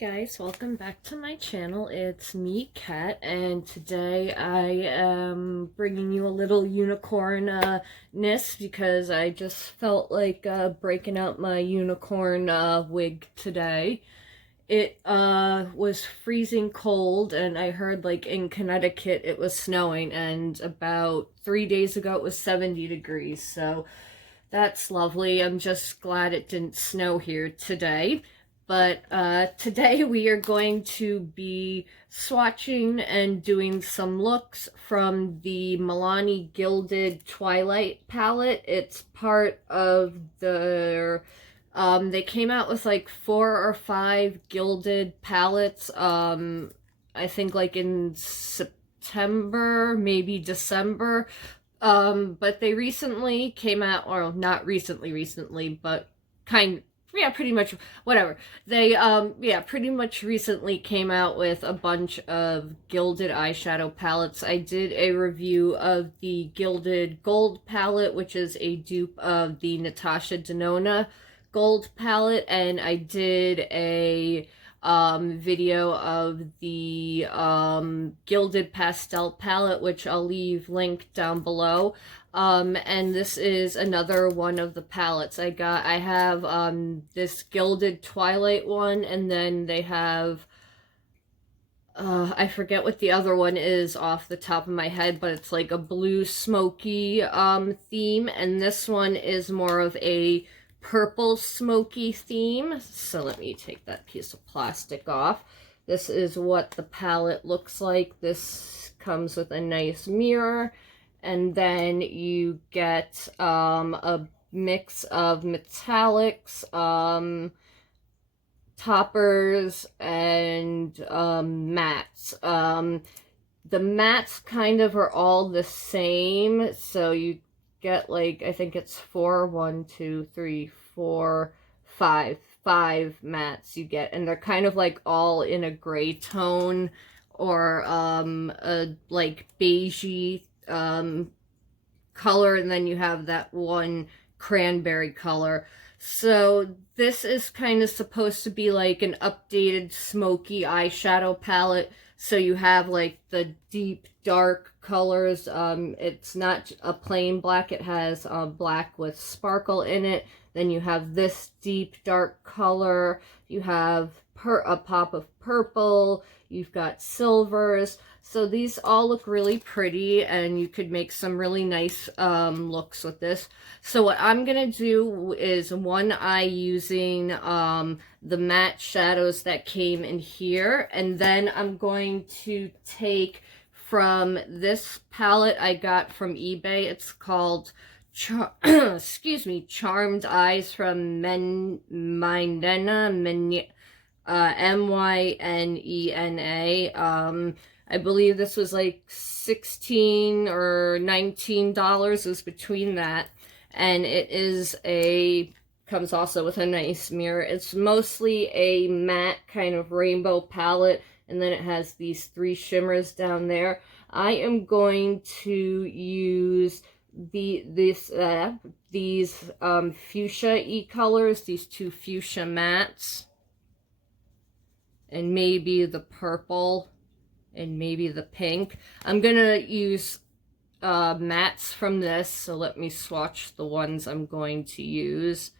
Guys, welcome back to my channel. It's me, Kat, and today I am bringing you a little unicorn-ness because I just felt like breaking out my unicorn wig today. It was freezing cold, and I heard like in Connecticut it was snowing, and about 3 days ago it was 70 degrees, so that's lovely. I'm just glad it didn't snow here today. But today we are going to be swatching and doing some looks from the Milani Gilded Twilight Palette. It's part of their, they came out with like 4 or 5 gilded palettes, I think like in September, maybe December. But they recently came out, or not recently, but pretty much, whatever. They, pretty much recently came out with a bunch of gilded eyeshadow palettes. I did a review of the Gilded Gold palette, which is a dupe of the Natasha Denona Gold palette, and I did a video of the Gilded Pastel palette, which I'll leave linked down below. And this is another one of the palettes I got. I have this Gilded Twilight one, and then they have I forget what the other one is off the top of my head, but it's like a blue smoky theme, and this one is more of a purple smoky theme. So let me take that piece of plastic off. This is what the palette looks like. This comes with a nice mirror, and then you get a mix of metallics, toppers, and mattes. The mattes kind of are all the same, so you get like, I think it's 5 mattes you get, and they're kind of like all in a gray tone or a like beigey color, and then you have that one cranberry color. So this is kind of supposed to be like an updated smoky eyeshadow palette. So you have like the deep dark colors. It's not a plain black, it has black with sparkle in it. Then you have this deep dark color, you have a pop of purple, you've got silvers. So these all look really pretty, and you could make some really nice looks with this. So what I'm going to do is one eye using the matte shadows that came in here, and then I'm going to take from this palette I got from eBay. It's called excuse me, Charmed Eyes from Mynena, M-Y-N-E-N-A. I believe this was like $16 or $19. It was between that. And it is comes also with a nice mirror. It's mostly a matte kind of rainbow palette. And then it has these 3 shimmers down there. I am going to use these fuchsia-y colors, these 2 fuchsia mattes. And maybe the purple. And maybe the pink. I'm gonna use mattes from this, so let me swatch the ones I'm going to use.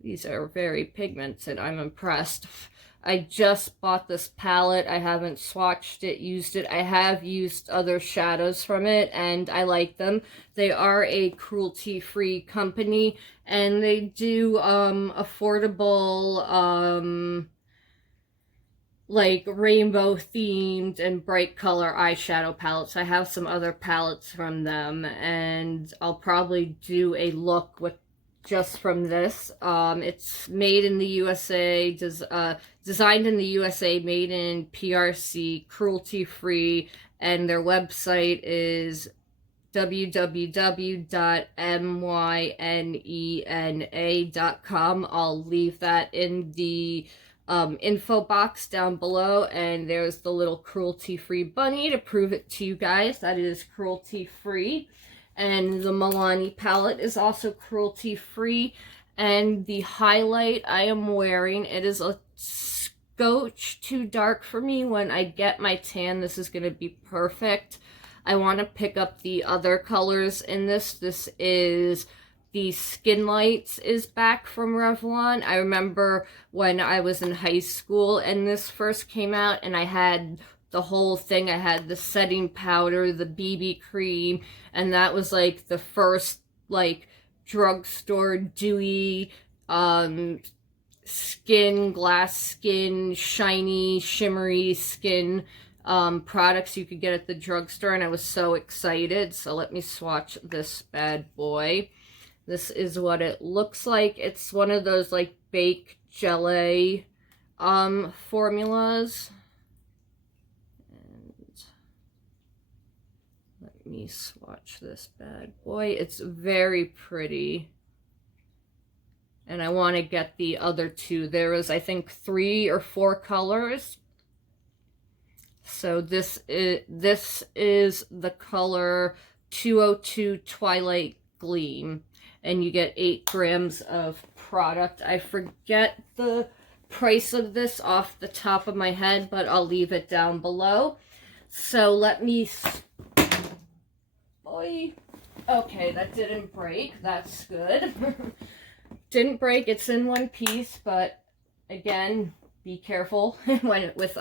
These are very pigmented. I'm impressed. I just bought this palette. I haven't swatched it, used it. I have used other shadows from it, and I like them. They are a cruelty-free company, and they do affordable like rainbow themed and bright color eyeshadow palettes. I have some other palettes from them, and I'll probably do a look with just from this. It's made in the USA, designed in the USA, made in PRC, cruelty free, and their website is www.mynena.com. I'll leave that in the info box down below, and there's the little cruelty-free bunny to prove it to you guys that it is cruelty-free. And the Milani palette is also cruelty-free, and the highlight I am wearing, it is a scotch too dark for me. When I get my tan, this is going to be perfect. I want to pick up the other colors in this. This is the Skin Lights is back from Revlon. I remember when I was in high school and this first came out, and I had the whole thing. I had the setting powder, the BB cream, and that was like the first like drugstore dewy skin, glass skin, shiny, shimmery skin products you could get at the drugstore, and I was so excited. So let me swatch this bad boy. This is what it looks like. It's one of those like baked jelly formulas. And let me swatch this bad boy. It's very pretty. And I want to get the other two. There was, I think, 3 or 4 colors. So this is the color 202 Twilight Gleam. And you get 8 grams of product. I forget the price of this off the top of my head, but I'll leave it down below. So let me... Boy. Okay, that didn't break. That's good. Didn't break. It's in one piece, but again, be careful when with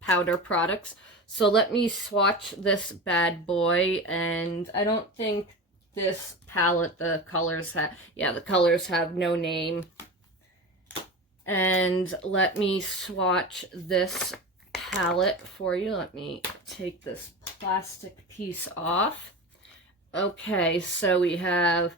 powder products. So let me swatch this bad boy, and I don't think this palette, the colors have no name. And let me swatch this palette for you. Let me take this plastic piece off. Okay, so we have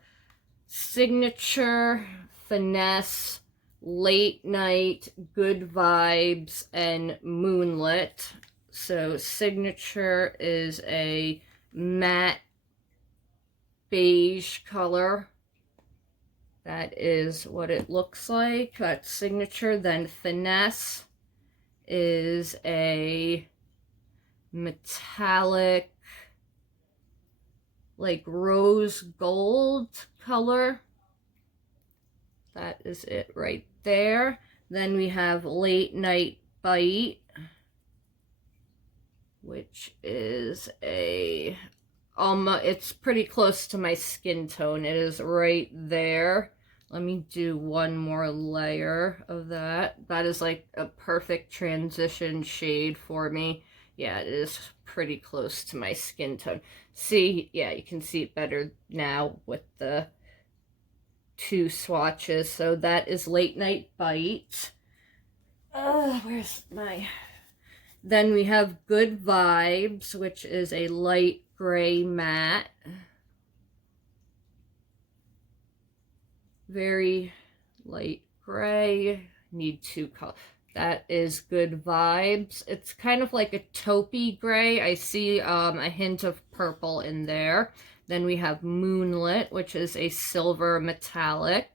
Signature, Finesse, Late Night, Good Vibes, and Moonlit. So Signature is a matte beige color. That is what it looks like. That's Signature. Then Finesse is a metallic, like rose gold color. That is it right there. Then we have Late Night Bite, which is a it's pretty close to my skin tone. It is right there. Let me do one more layer of that. That is like a perfect transition shade for me. Yeah, it is pretty close to my skin tone. See, yeah, you can see it better now with the 2 swatches. So that is Late Night Bite. Where's my... Then we have Good Vibes, which is a light gray matte. Very light gray. Need 2 colors. That is Good Vibes. It's kind of like a taupey gray. I see a hint of purple in there. Then we have Moonlit, which is a silver metallic.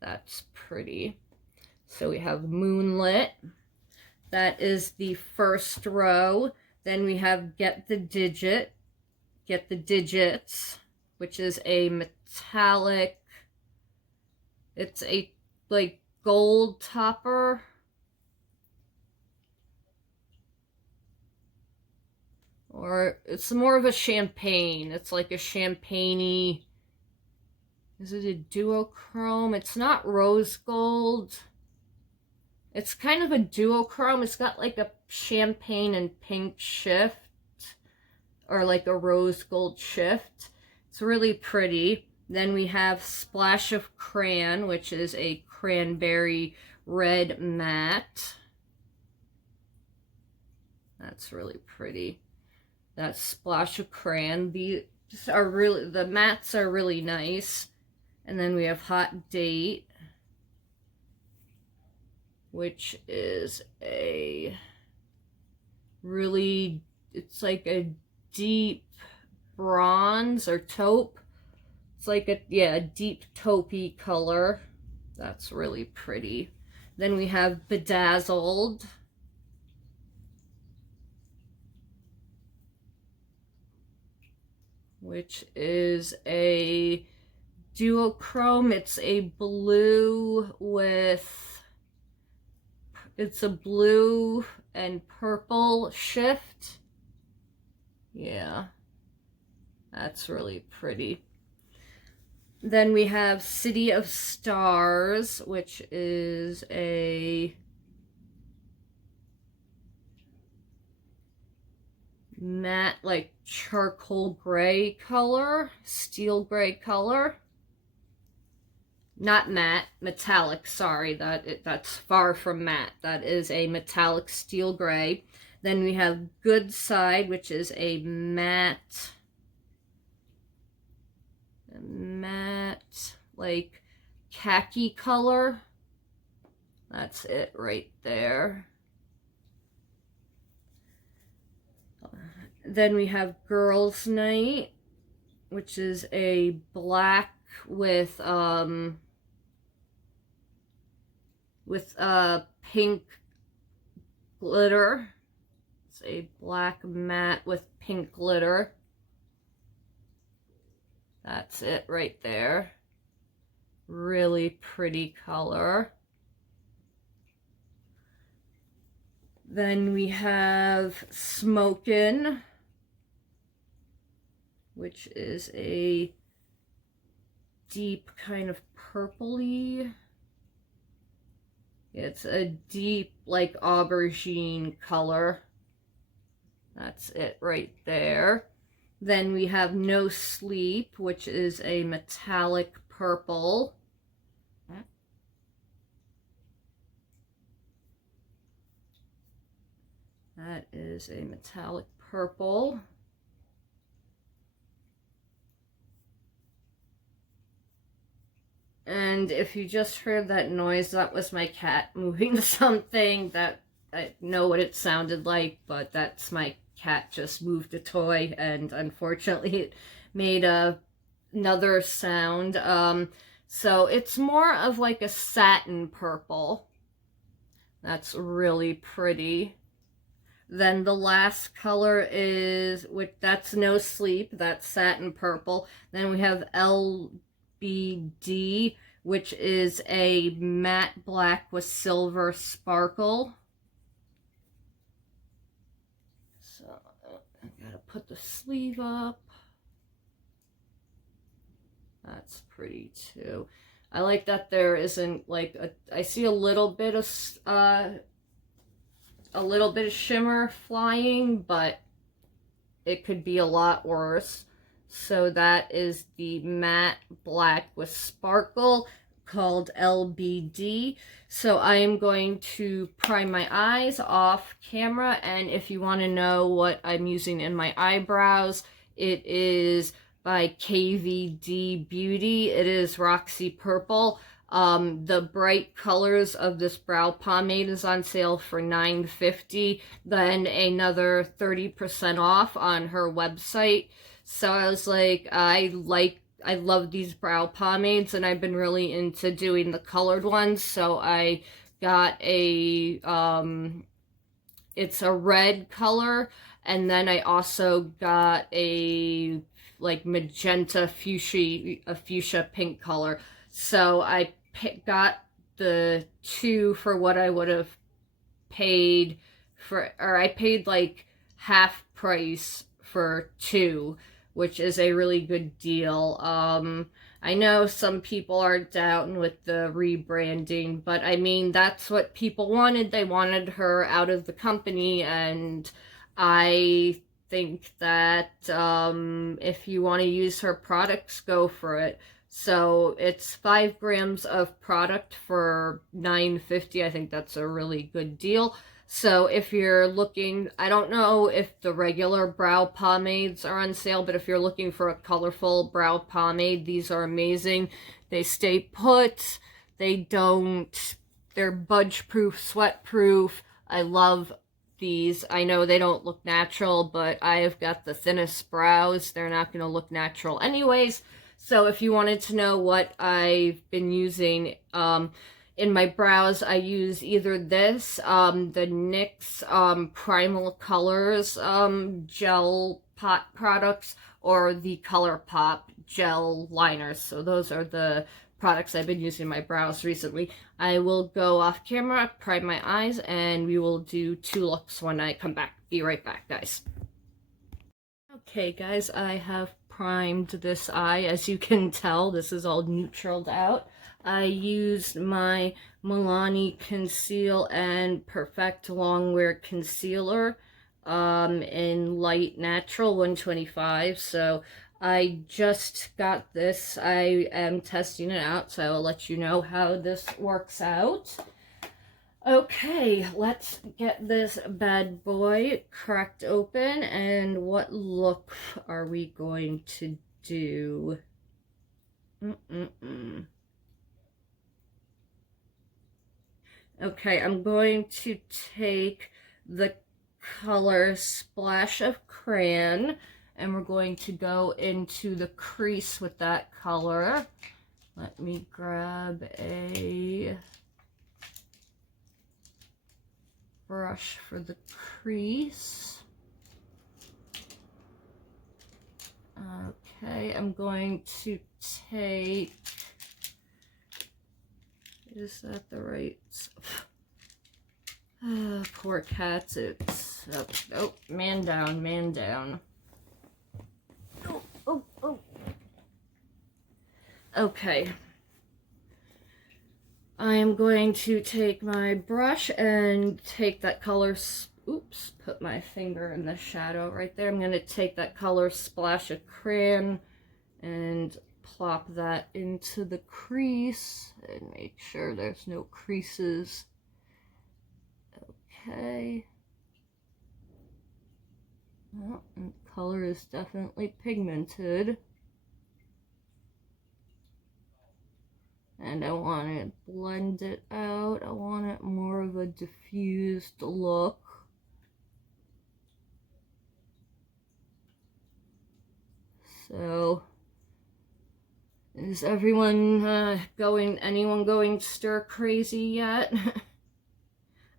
That's pretty. So we have Moonlit. That is the first row. Then we have Get the Digits, which is a metallic. It's a like gold topper. Or it's more of a champagne. It's like a champagne-y. Is it a duochrome? It's not rose gold. It's kind of a duochrome. It's got like a champagne and pink shift. Or like a rose gold shift. It's really pretty. Then we have Splash of Cran, which is a cranberry red matte. That's really pretty. That's Splash of Cran. The mattes are really nice. And then we have Hot Date, which is a really, it's like a deep bronze or taupe. It's like a deep taupey color. That's really pretty. Then we have Bedazzled, which is a duochrome. It's a blue with It's a blue and purple shift. Yeah, that's really pretty. Then we have City of Stars, which is a matte, like charcoal gray color, steel gray color. Not matte, metallic, sorry, that's far from matte. That is a metallic steel gray. Then we have Good Side, which is a matte, like khaki color. That's it right there. Then we have Girls Night, which is a black with pink glitter. It's a black matte with pink glitter. That's it right there. Really pretty color. Then we have Smokin', which is a deep kind of purpley. It's a deep, like, aubergine color. That's it right there. Then we have No Sleep, which is a metallic purple. That is a metallic purple. And if you just heard that noise, that was my cat moving something. That I know what it sounded like, but that's my cat just moved a toy, and unfortunately it made another sound. So it's more of like a satin purple. That's really pretty. Then the last color is, that's No Sleep, that's satin purple. Then we have LBD, which is a matte black with silver sparkle. So I gotta put the sleeve up. That's pretty too. I like that there isn't like I see a little bit of shimmer flying, but it could be a lot worse. So that is the matte black with sparkle called LBD. So I am going to prime my eyes off camera, and if you want to know what I'm using in my eyebrows, it is by KVD Beauty. It is Roxy Purple. The bright colors of this brow pomade is on sale for $9.50, then another 30% off on her website. So I was like, I love these brow pomades, and I've been really into doing the colored ones. So I got a, it's a red color, and then I also got a like magenta fuchsia pink color. So I got the two for what I would have paid for, or I paid like half price for two, which is a really good deal. I know some people are down with the rebranding, but I mean, that's what people wanted. They wanted her out of the company, and I think that if you want to use her products, go for it. So it's 5 grams of product for $9.50. I think that's a really good deal. So if you're looking, I don't know if the regular brow pomades are on sale, but if you're looking for a colorful brow pomade, these are amazing. They stay put. They're budge-proof, sweat-proof. I love these. I know they don't look natural, but I have got the thinnest brows. They're not going to look natural anyways. So if you wanted to know what I've been using in my brows, I use either this, the NYX Primal Colors gel pot products, or the ColourPop gel liners. So those are the products I've been using in my brows recently. I will go off camera, prime my eyes, and we will do 2 looks when I come back. Be right back, guys. Okay, guys, I have primed this eye. As you can tell, this is all neutraled out. I used my Milani Conceal and Perfect Longwear Concealer in Light Natural 125. So I just got this. I am testing it out, so I'll let you know how this works out. Okay, let's get this bad boy cracked open, and what look are we going to do? Okay, I'm going to take the color Splash of Crayon, and we're going to go into the crease with that color. Let me grab a brush for the crease. Okay, I'm going to take, is that the right, poor cats, it's, oh, man down, man down. Oh. Okay. I am going to take my brush and take that color, oops, put my finger in the shadow right there. I'm going to take that color Splash of Crayon and plop that into the crease and make sure there's no creases. Okay. Well, and the color is definitely pigmented. And I want to blend it out. I want it more of a diffused look. So, is everyone anyone going stir crazy yet?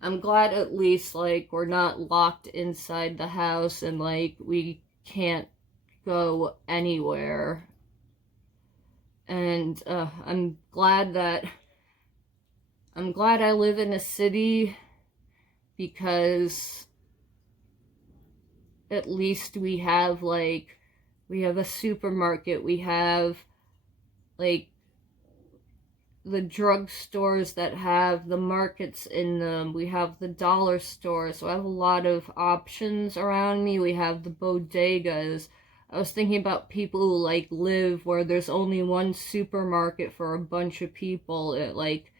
I'm glad at least, like, we're not locked inside the house and, like, we can't go anywhere. And I'm glad I live in a city, because at least we have, like, we have a supermarket, we have, like, the drugstores that have the markets in them, we have the dollar stores, so I have a lot of options around me. We have the bodegas. I was thinking about people who, like, live where there's only one supermarket for a bunch of people, like,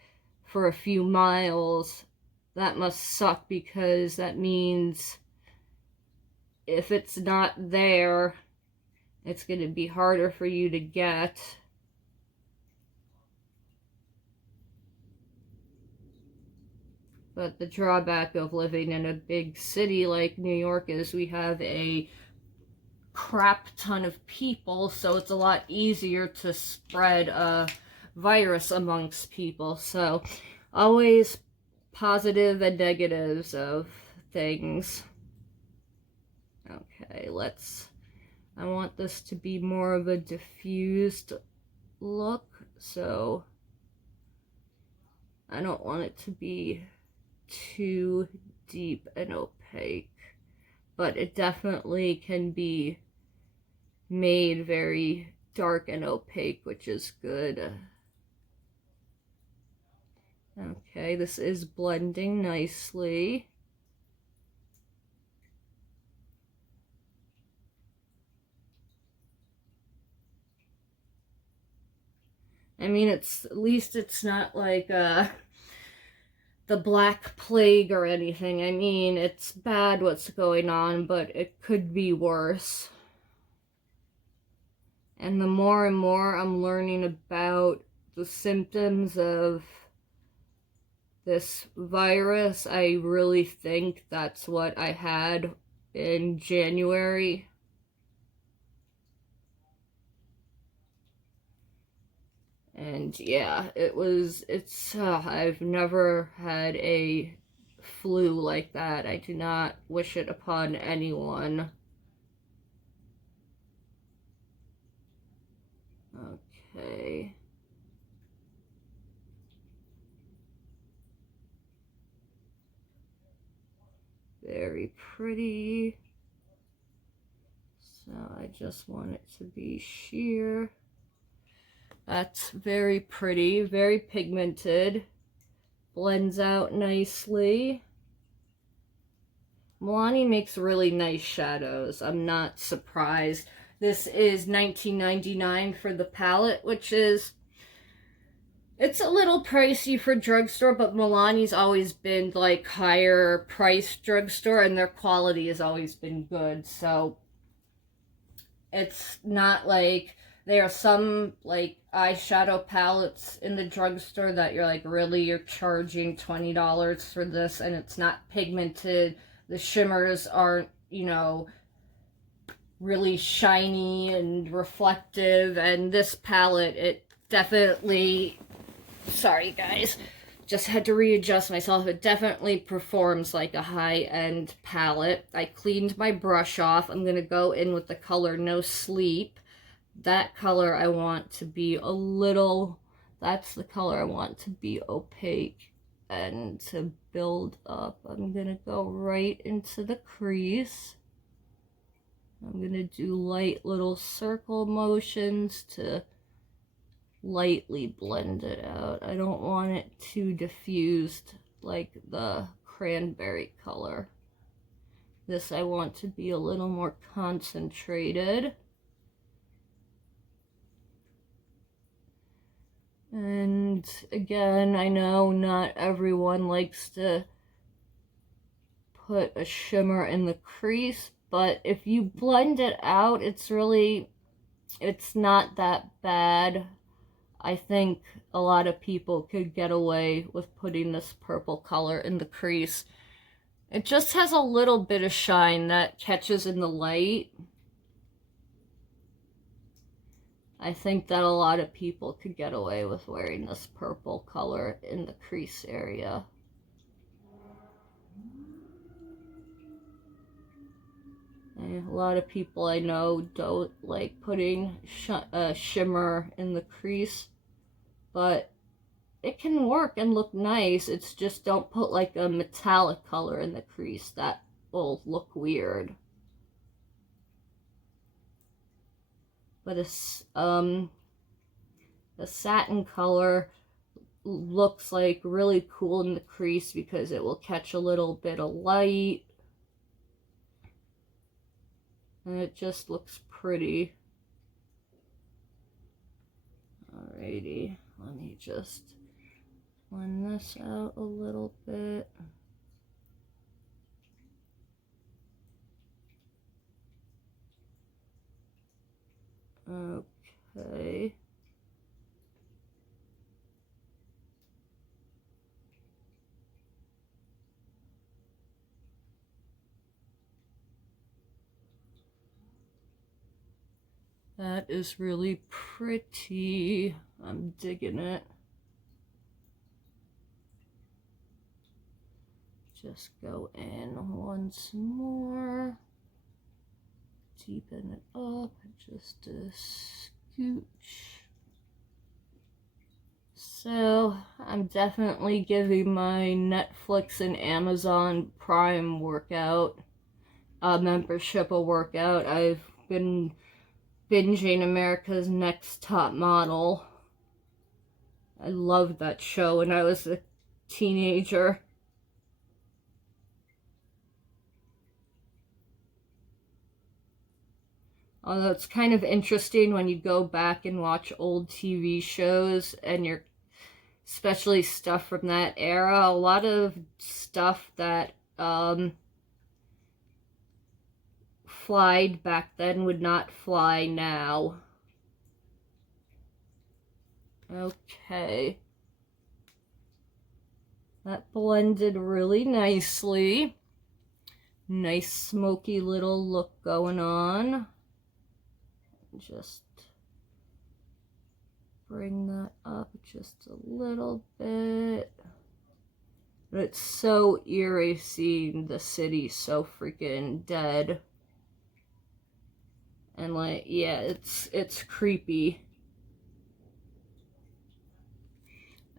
for a few miles. That must suck, because that means if it's not there, it's going to be harder for you to get. But the drawback of living in a big city like New York is we have a crap ton of people, so it's a lot easier to spread a virus amongst people. So always positive and negatives of things. Okay, I want this to be more of a diffused look, so I don't want it to be too deep and opaque, but it definitely can be made very dark and opaque, which is good. Okay, this is blending nicely. I mean, at least it's not like the Black Plague or anything. I mean, it's bad what's going on, but it could be worse. And the more and more I'm learning about the symptoms of this virus, I really think that's what I had in January. And yeah, I've never had a flu like that. I do not wish it upon anyone. Okay. very pretty. So I just want it to be sheer. That's very pretty, very pigmented. Blends out nicely. Milani makes really nice shadows. I'm not surprised. This is $19.99 for the palette, which is, it's a little pricey for drugstore, but Milani's always been like higher priced drugstore and their quality has always been good. So it's not like, there are some like eyeshadow palettes in the drugstore that you're like, really, you're charging $20 for this and it's not pigmented. The shimmers aren't, you know, really shiny and reflective. And this palette, it definitely, sorry guys, just had to readjust myself. It definitely performs like a high-end palette. I cleaned my brush off. I'm going to go in with the color No Sleep. That color I want to be a little, that's the color I want to be opaque. And to build up, I'm going to go right into the crease. I'm going to do light little circle motions to lightly blend it out. I don't want it too diffused like the cranberry color. This I want to be a little more concentrated. And again, I know not everyone likes to put a shimmer in the crease, but if you blend it out, it's not that bad. I think a lot of people could get away with putting this purple color in the crease. It just has a little bit of shine that catches in the light. I think that a lot of people could get away with wearing this purple color in the crease area. And a lot of people I know don't like putting shimmer in the crease, but it can work and look nice. It's just, don't put like a metallic color in the crease. That will look weird. But the satin color looks like really cool in the crease because it will catch a little bit of light. And it just looks pretty. Alrighty, let me just blend this out a little bit. Okay. That is really pretty. I'm digging it. Just go in once more. Deepen it up just a scooch. So I'm definitely giving my Netflix and Amazon Prime membership a workout. I've been binging America's Next Top Model. I loved that show when I was a teenager. Although it's kind of interesting when you go back and watch old TV shows and you're, especially stuff from that era, a lot of stuff that flied back then would not fly now. Okay. That blended really nicely. Nice smoky little look going on. Just bring that up just a little bit. But it's so eerie seeing the city so freaking dead. And like, yeah, it's creepy.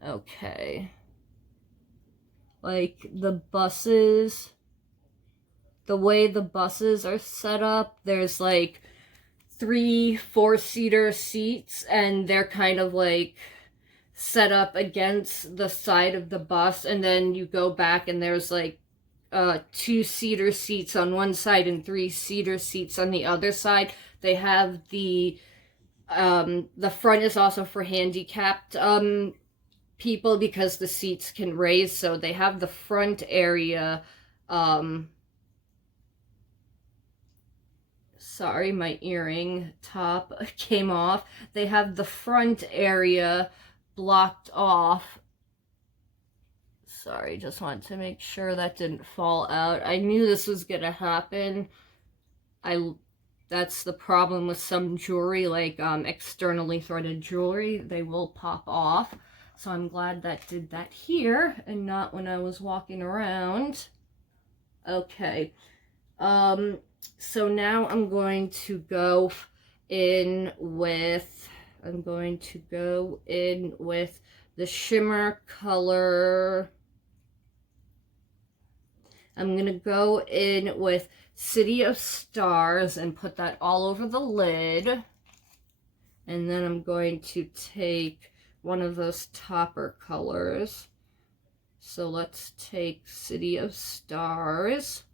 Okay. Like the buses the way the buses are set up, there's like 3 4-seater seats, and they're kind of like set up against the side of the bus, and then you go back and there's like 2-seater seats on one side and 3-seater seats on the other side. They have the front is also for handicapped people because the seats can raise, so they have the front area. Sorry, my earring top came off. They have the front area blocked off. Sorry, just wanted to make sure that didn't fall out. I knew this was gonna happen. That's the problem with some jewelry, like externally threaded jewelry. They will pop off. So I'm glad that did that here and not when I was walking around. Okay. So now I'm going to go in with the shimmer color. I'm going to go in with City of Stars and put that all over the lid. And then I'm going to take one of those topper colors. So let's take City of Stars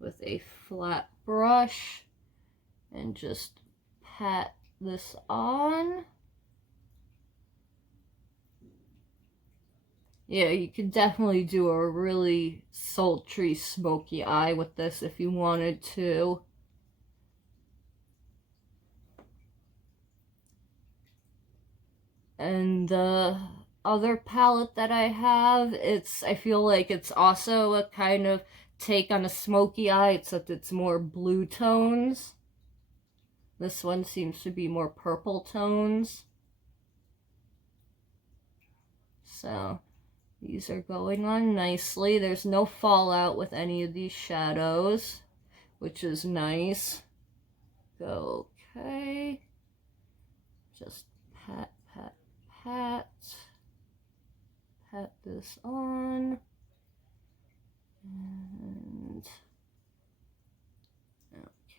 with a flat brush and just pat this on. Yeah, you could definitely do a really sultry, smoky eye with this if you wanted to. And the other palette that I have, I feel like it's also a kind of take on a smoky eye, except it's more blue tones. This one seems to be more purple tones. So these are going on nicely. There's no fallout with any of these shadows, which is nice. Okay. Just pat, pat, pat. Pat this on. And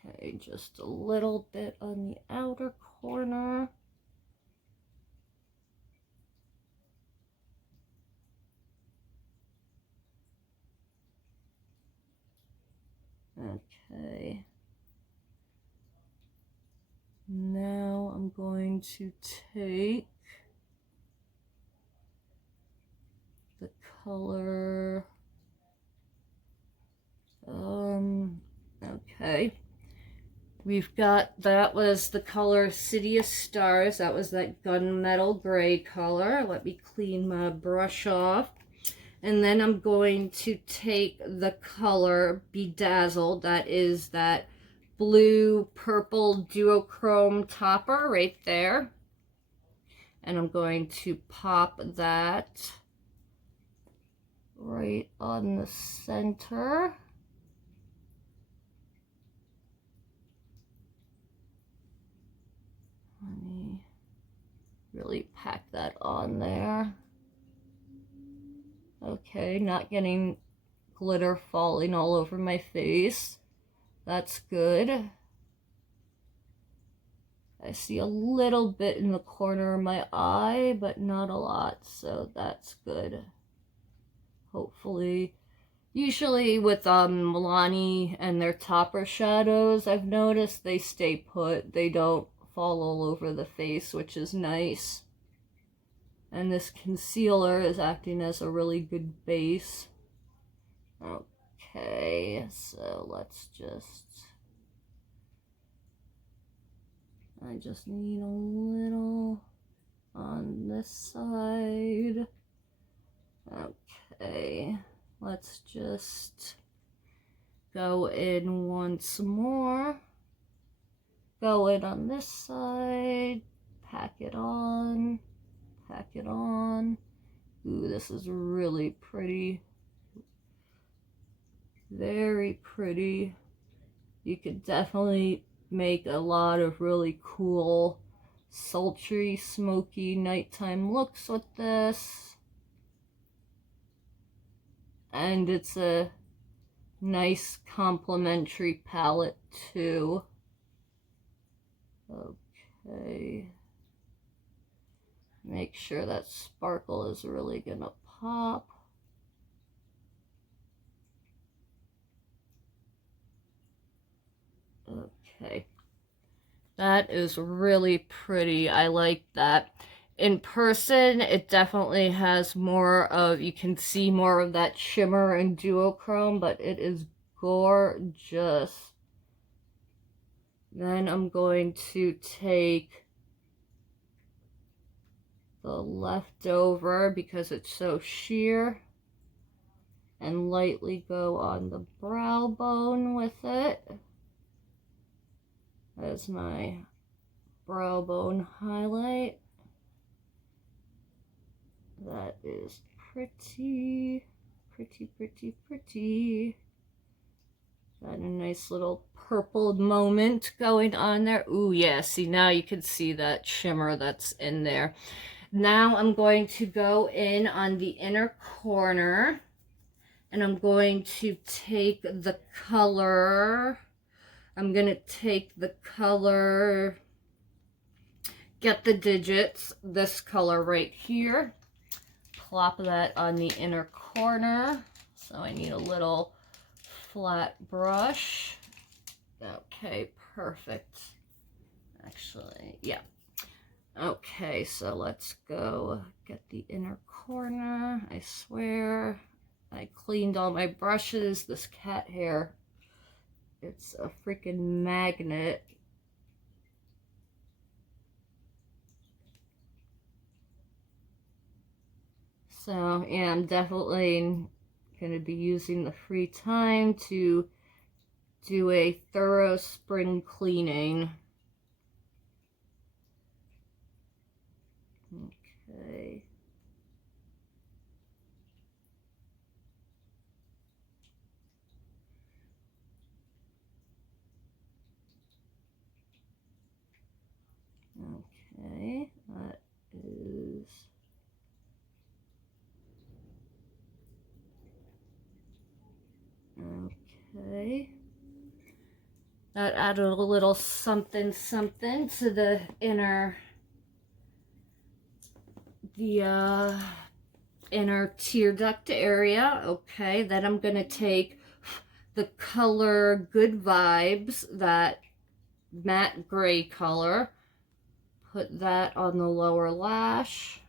okay, just a little bit on the outer corner. Okay. Now I'm going to take the color. Okay. We've got, that was the color City of Stars. That was that gunmetal gray color. Let me clean my brush off. And then I'm going to take the color Bedazzled. That is that blue purple duochrome topper right there. And I'm going to pop that right on the center. Let me really pack that on there. Okay, not getting glitter falling all over my face. That's good. I see a little bit in the corner of my eye, but not a lot, so that's good. Hopefully. Usually with Milani and their topper shadows, I've noticed they stay put. They don't fall all over the face, which is nice. And this concealer is acting as a really good base. Okay, so let's I just need a little on this side. Okay, let's just go in once more. Go in on this side, pack it on. Pack it on. Ooh, this is really pretty. Very pretty. You could definitely make a lot of really cool, sultry, smoky nighttime looks with this. And it's a nice complementary palette too. Okay. Make sure that sparkle is really gonna pop. Okay. That is really pretty. I like that. In person, it definitely has more of, you can see more of that shimmer and duochrome, but it is gorgeous. Then I'm going to take the leftover, because it's so sheer, and lightly go on the brow bone with it as my brow bone highlight. That is pretty, pretty, pretty, pretty. Got a nice little purple moment going on there. Ooh, yeah, see, now you can see that shimmer that's in there. Now I'm going to go in on the inner corner, and I'm going to take the color, Get the Digits, this color right here. Plop that on the inner corner. So I need a little flat brush. Okay, perfect. Actually, yeah. Okay, so let's go get the inner corner. I swear I cleaned all my brushes. This cat hair, it's a freaking magnet. So, yeah, I'm definitely going to be using the free time to do a thorough spring cleaning. Okay. Okay, that is... Okay. That added a little something something to the inner inner tear duct area. Okay, then I'm gonna take the color Good Vibes, that matte gray color, put that on the lower lash.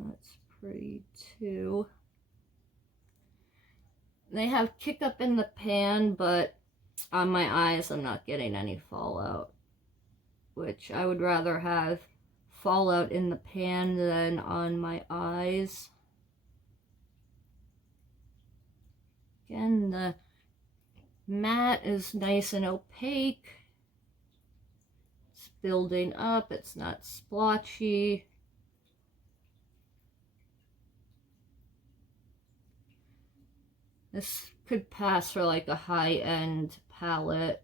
That's pretty too. They have kick up in the pan, but on my eyes I'm not getting any fallout, which I would rather have fallout in the pan than on my eyes. Again, the matte is nice and opaque. It's building up, it's not splotchy. This could pass for like a high-end palette.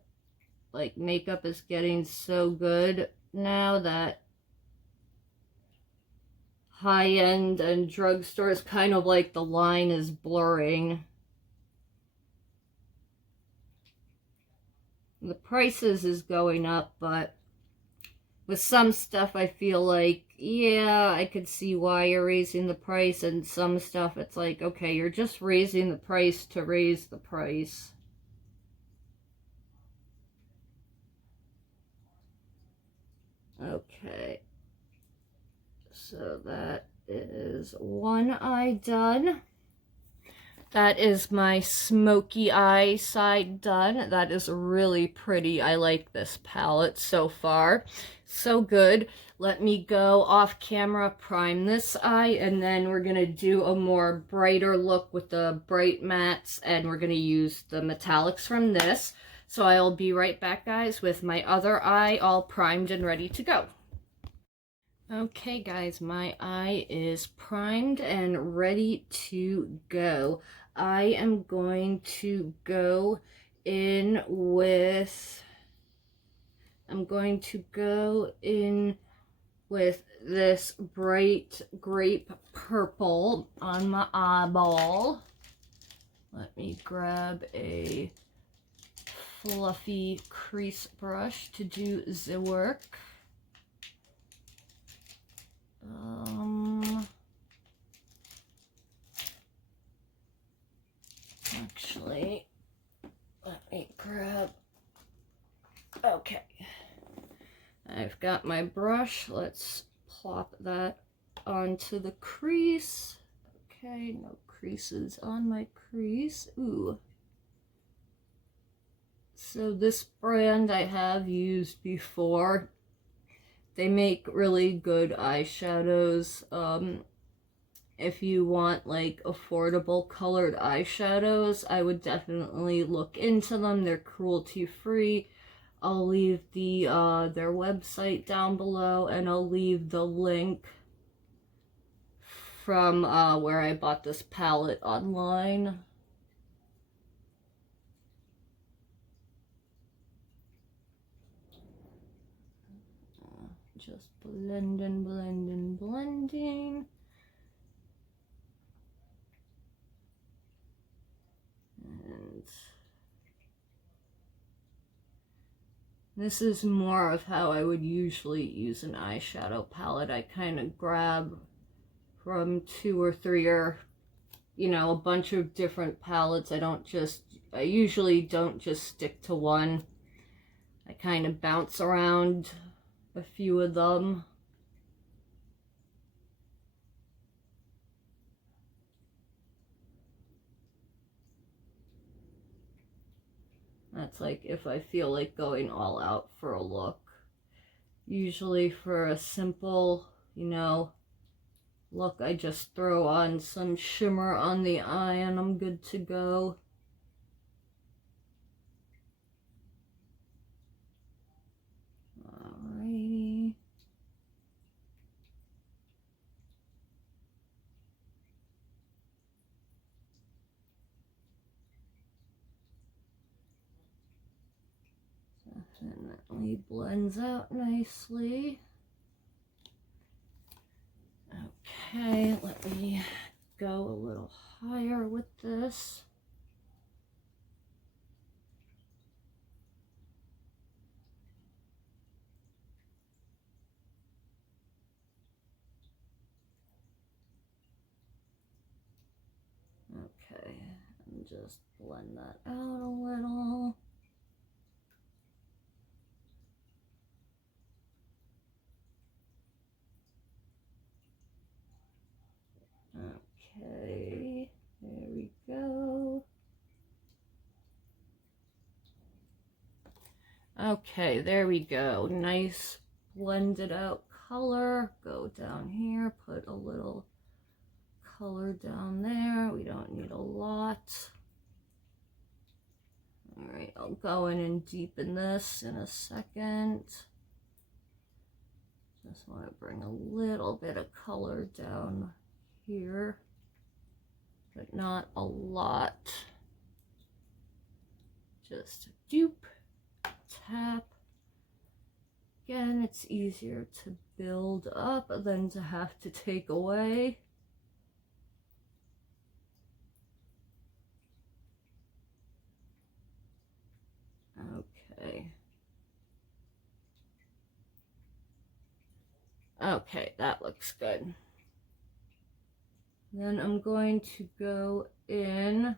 Like, makeup is getting so good now that high-end and drugstore is kind of like the line is blurring. The prices is going up, but with some stuff I feel like, yeah, I could see why you're raising the price, and some stuff it's like, okay, you're just raising the price to raise the price. Okay, so that is one eye done. That is my smoky eye side done. That is really pretty. I like this palette so far. So good. Let me go off camera, prime this eye, and then we're going to do a more brighter look with the bright mattes, and we're going to use the metallics from this. So I'll be right back, guys, with my other eye all primed and ready to go. Okay, guys, my eye is primed and ready to go. I am going to go in with I'm going to go in with this bright grape purple on my eyeball. Let me grab a fluffy crease brush to do the work. Actually, let me grab, okay. I've got my brush. Let's plop that onto the crease. Okay, no creases on my crease. Ooh. So this brand I have used before. They make really good eyeshadows. If you want like affordable colored eyeshadows, I would definitely look into them. They're cruelty free. I'll leave the their website down below, and I'll leave the link from where I bought this palette online. Just blending, blending, blending. And this is more of how I would usually use an eyeshadow palette. I kind of grab from 2 or 3 or, you know, a bunch of different palettes. I usually don't just stick to one. I kind of bounce around a few of them. That's like if I feel like going all out for a look. Usually for a simple, you know, look, I just throw on some shimmer on the eye and I'm good to go. Alrighty. Definitely blends out nicely. Okay, let me go a little higher with this. Okay, and just blend that out a little. Okay, there we go. Okay, there we go. Nice blended out color. Go down here, put a little color down there. We don't need a lot. All right, I'll go in and deepen this in a second. Just want to bring a little bit of color down here, but not a lot. Just dupe, tap. Again, it's easier to build up than to have to take away. Okay. Okay, that looks good. Then I'm going to go in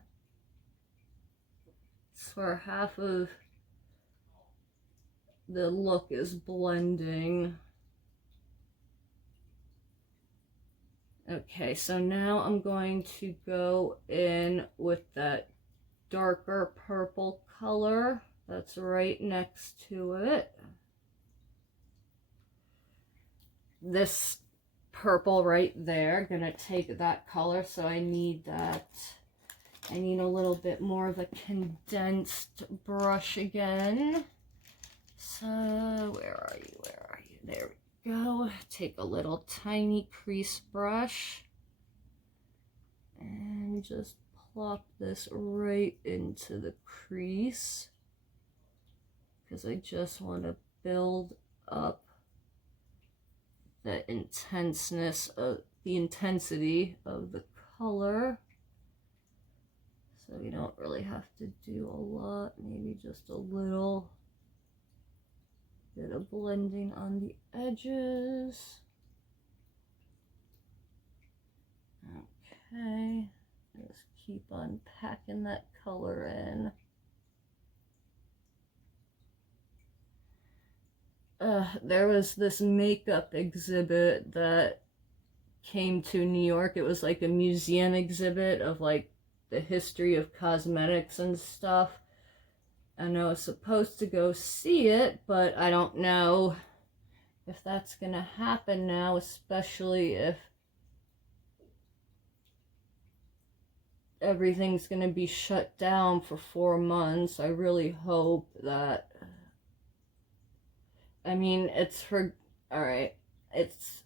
for half of the look is blending. Okay, so now I'm going to go in with that darker purple color that's right next to it. This purple right there, gonna take that color, so I need that. I need a little bit more of a condensed brush again. So where are you? Where are you? There we go. Take a little tiny crease brush and just plop this right into the crease, because I just want to build up the intensity of the color. So we don't really have to do a lot, maybe just a little bit of blending on the edges. Okay, just keep on packing that color in. There was this makeup exhibit that came to New York. It was like a museum exhibit of like the history of cosmetics and stuff. And I was supposed to go see it, but I don't know if that's gonna happen now, especially if everything's gonna be shut down for 4 months. I really hope that, I mean, it's for, alright, it's,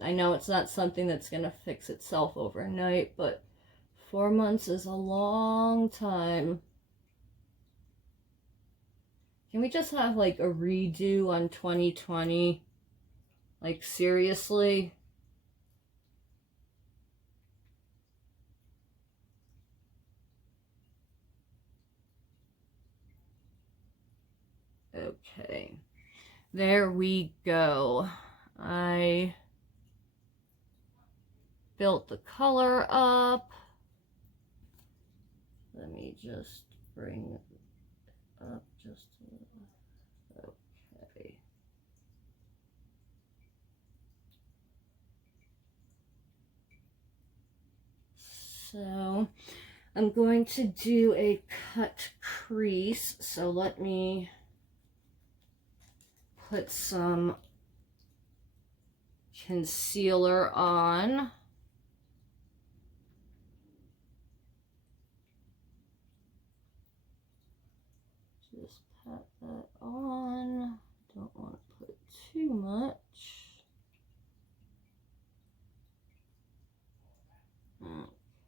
I know it's not something that's gonna fix itself overnight, but 4 months is a long time. Can we just have like a redo on 2020? Like, seriously? Okay. There we go. I built the color up. Let me just bring it up just a little. Okay. So I'm going to do a cut crease. So let me put some concealer on. Just pat that on. Don't want to put too much.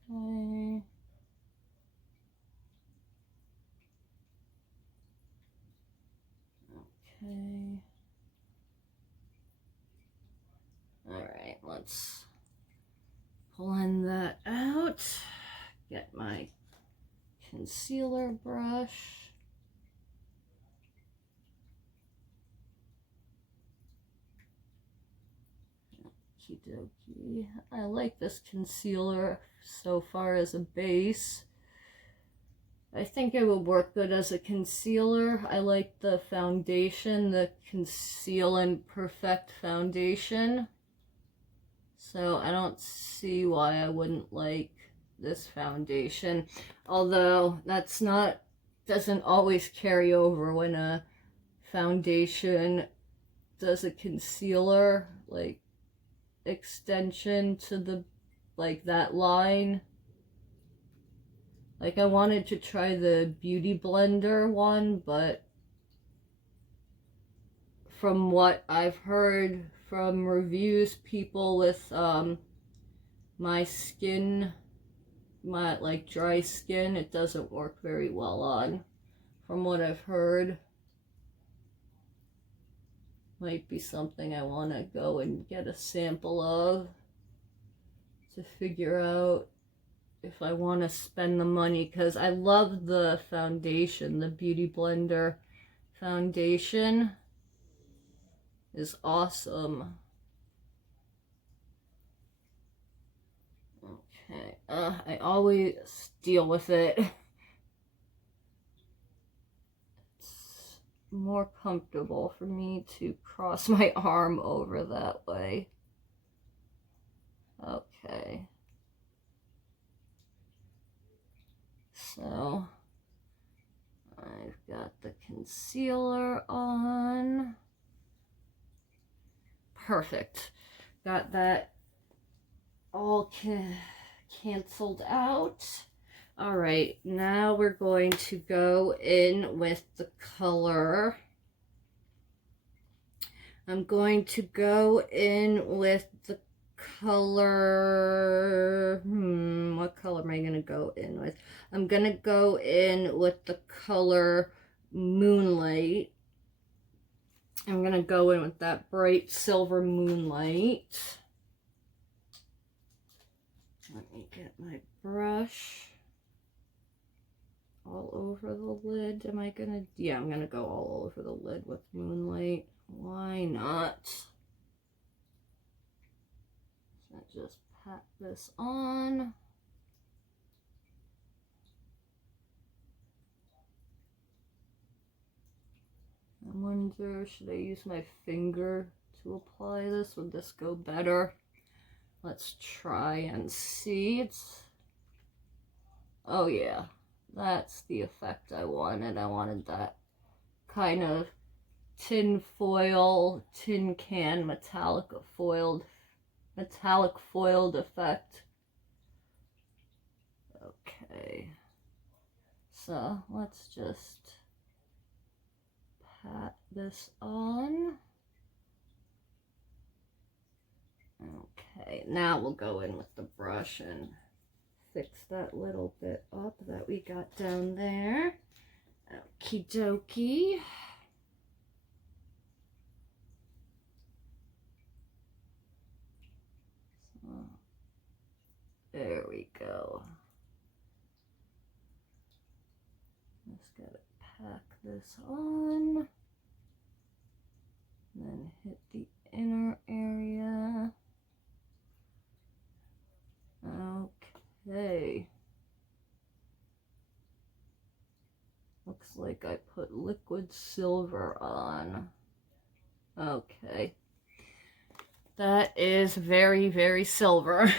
Okay. Okay. Alright, let's blend that out. Get my concealer brush. Okie dokie. I like this concealer so far as a base. I think it would work good as a concealer. I like the foundation, the Conceal and Perfect foundation. So I don't see why I wouldn't like this foundation. Although that's not, doesn't always carry over when a foundation does a concealer, like extension to the, like that line. Like, I wanted to try the Beauty Blender one, but from what I've heard from reviews, people with my skin, my like dry skin, it doesn't work very well on, from what I've heard. Might be something I want to go and get a sample of to figure out if I want to spend the money, because I love the foundation. The Beauty Blender foundation is awesome. Okay, I always deal with it. It's more comfortable for me to cross my arm over that way. Okay. So I've got the concealer on. Perfect. Got that all canceled out. All right, now we're going to go in with the color. I'm going to go in with the color, what color am I going to go in with? I'm going to go in with the color Moonlight. I'm going to go in with that bright silver moonlight. Let me get my brush all over the lid. Am I going to? Yeah, I'm going to go all over the lid with moonlight. Why not? So just pat this on. I wonder, should I use my finger to apply this? Would this go better? Let's try and see. Oh yeah, that's the effect I wanted. I wanted that kind of tin foil, tin can, metallic foiled effect. Okay, so let's just pat this on. Okay, now we'll go in with the brush and fix that little bit up that we got down there. Okie dokie. So, there we go. Just gotta pack this on. Then hit the inner area. Okay. Looks like I put liquid silver on. Okay. That is very, very silver.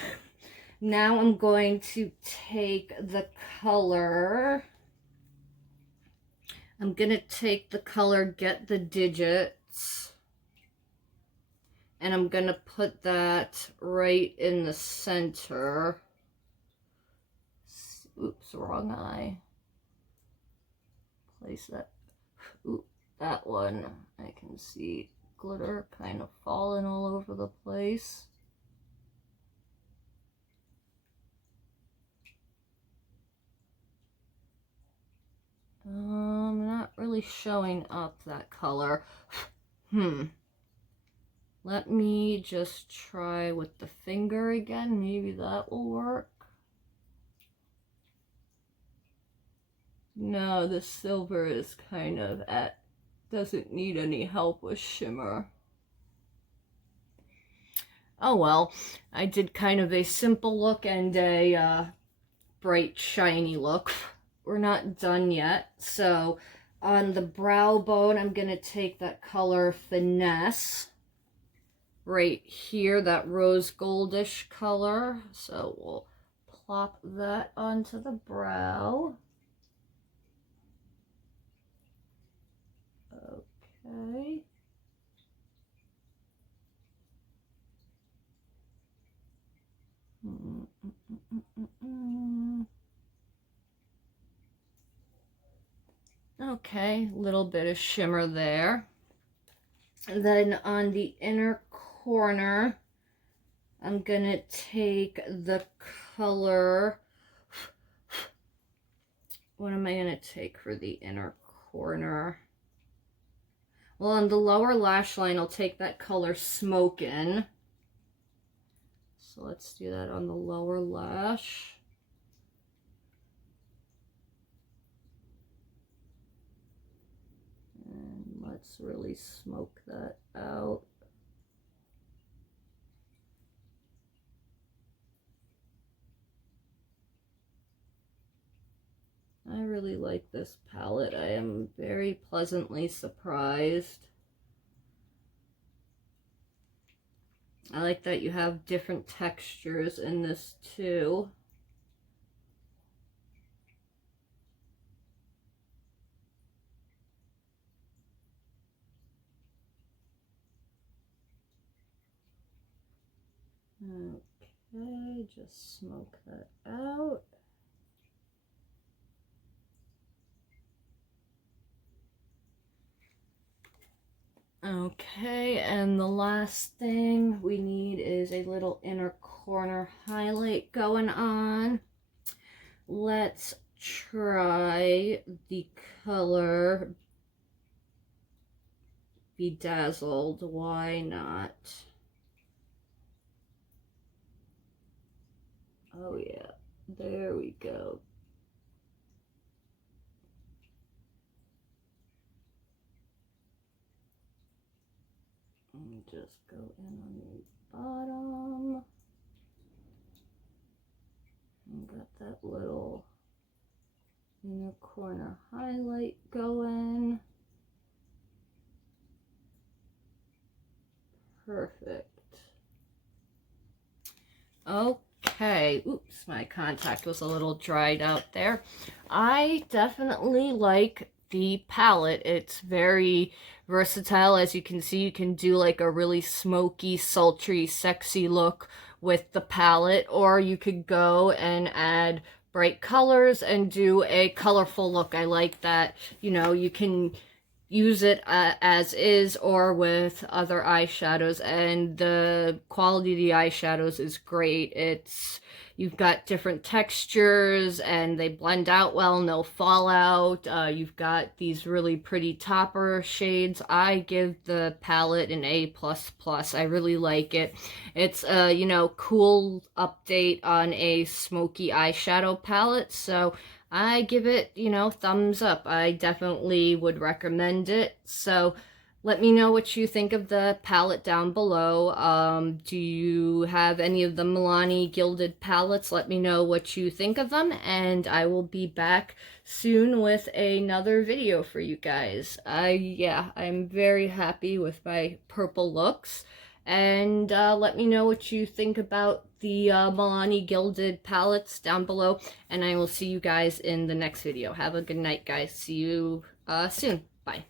Now I'm going to take the color. I'm going to take the color Get the Digits. And I'm going to put that right in the center. Oops, wrong eye. Place that. Oop, that one. I can see glitter kind of falling all over the place. Not really showing up that color. Let me just try with the finger again. Maybe that will work. No, the silver is kind of doesn't need any help with shimmer. Oh well, I did kind of a simple look and a bright shiny look. We're not done yet. So on the brow bone, I'm going to take that color Finesse right here, that rose goldish color. So we'll plop that onto the brow. Okay. Okay, a little bit of shimmer there. And then on the inner corner, I'm gonna take the color. What am I gonna take for the inner corner? Well, on the lower lash line, I'll take that color Smokin'. So let's do that on the lower lash. And let's really smoke that out. I really like this palette. I am very pleasantly surprised. I like that you have different textures in this too. Okay, just smoke that out. Okay, and the last thing we need is a little inner corner highlight going on. Let's try the color Bedazzled. Why not? Oh yeah, there we go. And just go in on the bottom. And got that little inner corner highlight going. Perfect. Okay, oops, my contact was a little dried out there. I definitely like the palette. It's very versatile. As you can see, you can do like a really smoky, sultry, sexy look with the palette, or you could go and add bright colors and do a colorful look. I like that, you know, you can use it as is or with other eyeshadows, and the quality of the eyeshadows is great. You've got different textures and they blend out well, no fallout. You've got these really pretty topper shades. I give the palette an A++. I really like it. It's a, you know, cool update on a smoky eyeshadow palette, so I give it, you know, thumbs up. I definitely would recommend it. So let me know what you think of the palette down below. Do you have any of the Milani Gilded palettes? Let me know what you think of them, and I will be back soon with another video for you guys. Yeah, I'm very happy with my purple looks. And let me know what you think about the Milani Gilded palettes down below. And I will see you guys in the next video. Have a good night, guys. See you soon. Bye.